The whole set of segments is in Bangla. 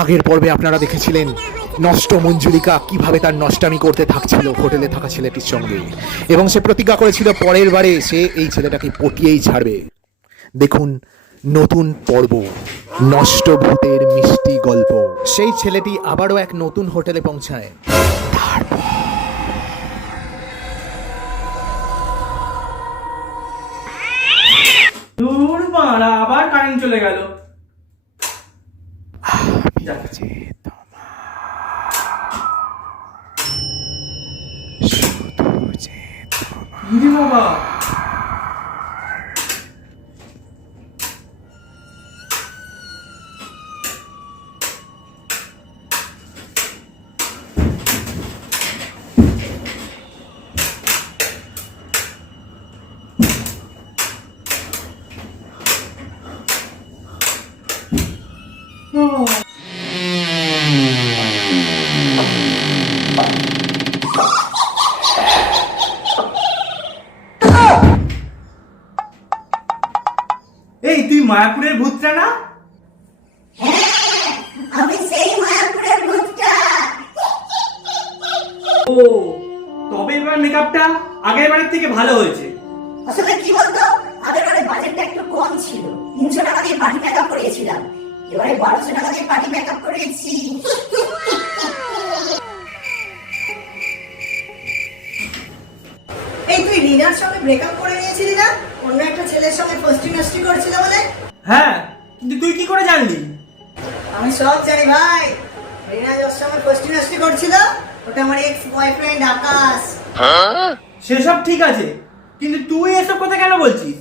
আগের পর্বে আপনারা দেখেছিলেন নষ্ট মঞ্জুরিকা কিভাবে তার নষ্টামি করতে থাকছিল হোটেলে থাকা ছেলেটির সঙ্গে, এবং সে প্রতিজ্ঞা করেছিল পরের বারে সে এই ছেলেটাকে পটিয়েই ছাড়বে। দেখুন নতুন পর্ব, নষ্ট ভূতের মিষ্টি গল্প। সেই ছেলেটি আবারও এক নতুন হোটেলে পৌঁছায়। দূর বাড়া, আবার কারেন্ট চলে গেল। ইরে বাবা, এই তুই মায়াপুরের ভূতটা না? আমি সেই মায়াপুরের ভূতটা। ও, তবে এবার মেকআপটা আগের বারের থেকে ভালো হয়েছে। আসলে কি বলতো, আগেরবারে বাজেটটা একটু কম ছিল, 300 টাকা দিয়ে পার্টি মেকআপ করিয়েছিলাম, এবারে 1200 টাকা দিয়ে পার্টি মেকআপ করিয়েছি। এই তুই রিনার সঙ্গে ব্রেকআপ করে নিয়েছিলি না, অন্য একটা ছেলের সঙ্গে ফষ্টি নষ্টি করছিল বলে? হ্যাঁ, কিন্তু তুই কি করে জানলি? আমি সব জানি ভাই, রিনা যার সঙ্গে ফষ্টি নষ্টি করছিল ওটা আমার এক্স বয়ফ্রেন্ড আকাশ। সেসব ঠিক আছে, কিন্তু তুই এসব কথা কেন বলছিস?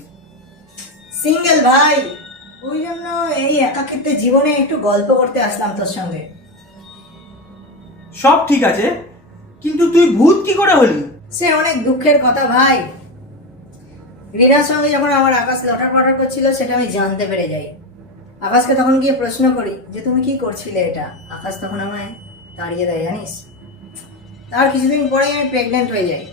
সিঙ্গেল ভাই, ওই জন্য এই একাকিত্বের জীবনে একটু গল্প করতে আসলাম তোর সঙ্গে। সব ঠিক আছে, কিন্তু তুই ভূত কি করে হলি? সে অনেক দুঃখের কথা ভাই। রিনার সঙ্গে যখন আমার আকাশ লটার পটার করছিল সেটা আমি জানতে পেরে যাই। আকাশকে তখন গিয়ে প্রশ্ন করি যে তুমি কি করছিলে এটা। আকাশ তখন আমায় তাড়িয়ে দেয় জানিস। তার কিছুদিন পরেই আমি প্রেগনেন্ট হয়ে যাই।